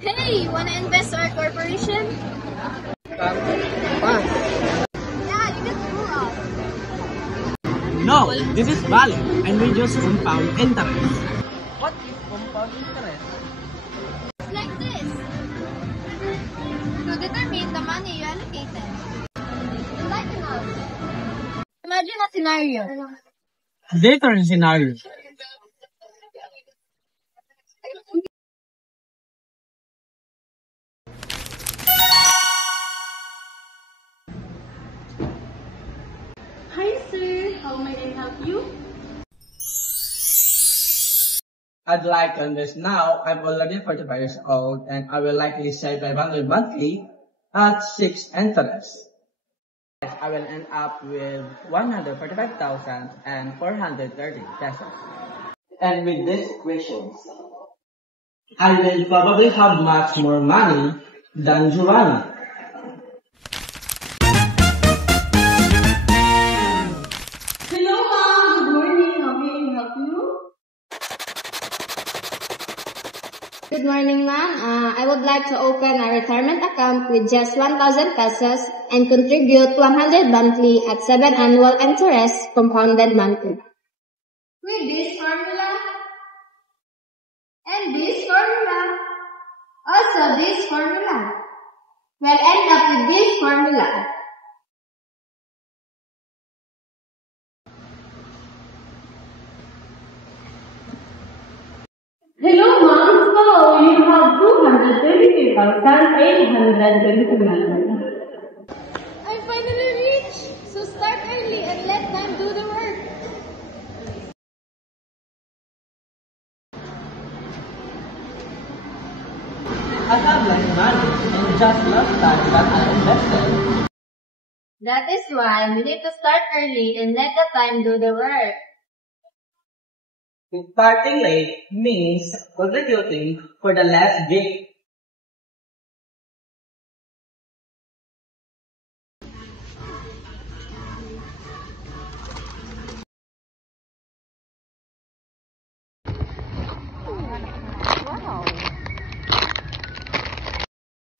Hey, wanna invest our corporation? Pass. Yeah, you can screw up. No, this is valid and we just compound interest. What is compound interest? Like this. To determine the money you allocated. Like enough. Imagine a scenario. Different scenario. Hi sir, how may I help you? I'd like to invest now. I'm already 45 years old and I will likely save 500 monthly at 6 interest. I will end up with 145,430 pesos. And with these questions, I will probably have much more money than Giovanni. Hello ma'am, good morning, how may I help you? Good morning, ma'am. I would like to open a retirement account with just 1,000 pesos and contribute 100 monthly at 7 annual interest compounded monthly. With this formula and this formula, also this formula, will end up with this formula. Hello ma'am, so you have 233,829. I'm finally rich! So start early and let time do the work. I have less money and just last time that I invested. That is why we need to start early and let the time do the work. Starting late means contributing for the last gift.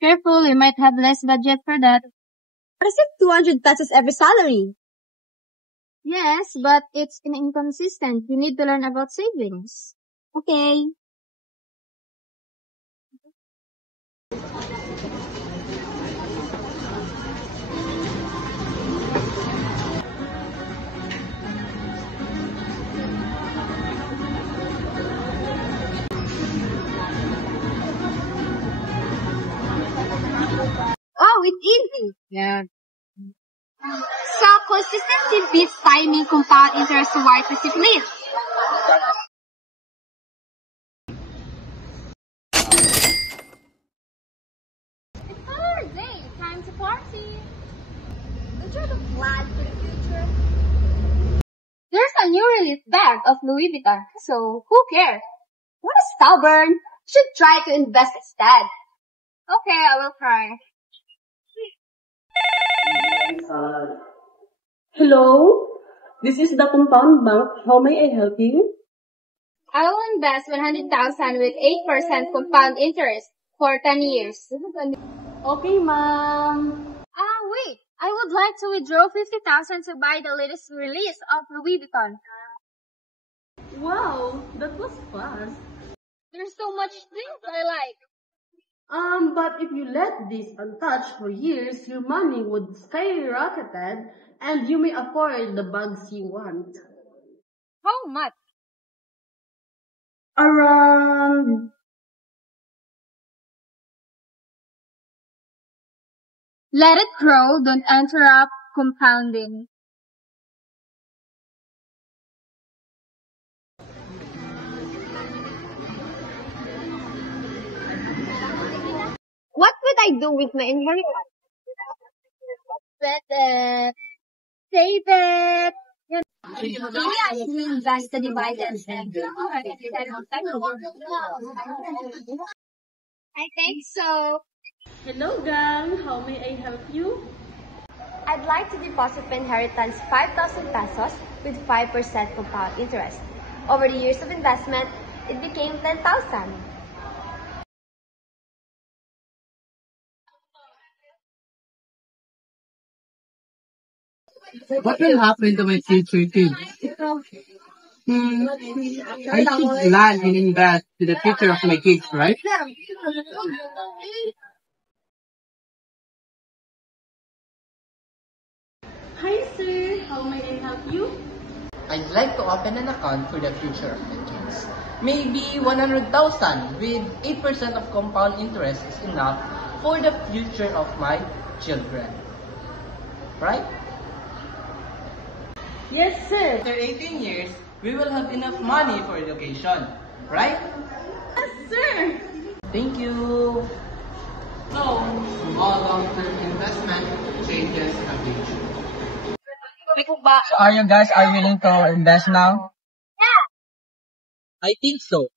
Careful, you might have less budget for that. What is it 200 pesos every salary? Yes, but it's inconsistent. You need to learn about savings. Okay. Oh, it's easy. Yeah. So, consistency beats timing compound interest to wide discipline. It's Saturday day. Time to party. Don't you have a plan for the future? There's a new release bag of Louis Vuitton, so who cares? What a stubborn. Should try to invest instead. Okay, I will try. Hello, this is the compound bank, how may I help you? I will invest 100,000 with 8% compound interest for 10 years. Okay ma'am. Wait. I would like to withdraw 50,000 to buy the latest release of Louis Vuitton. Wow, that was fast. There's so much things I like. But if you let this untouched for years, your money would skyrocketed and you may afford the bags you want. How much? Around... Let it grow. Don't interrupt compounding. What would I do with my inheritance? Bet it. Save it. Maybe I should invest the dividends and I think so. Hello gang, how may I help you? I'd like to deposit my inheritance 5,000 pesos with 5% compound interest. Over the years of investment, it became 10,000. What will happen to my future kids? I should plan and invest to the future of my kids, right? Hi sir, how may I help you? I'd like to open an account for the future of my kids. Maybe 100,000 with 8% of compound interest is enough for the future of my children. Right? Yes sir. After 18 years, we will have enough money for education. Right? Yes sir. Thank you. So, all long-term investment changes the future. So are you guys are willing to invest now? I think so.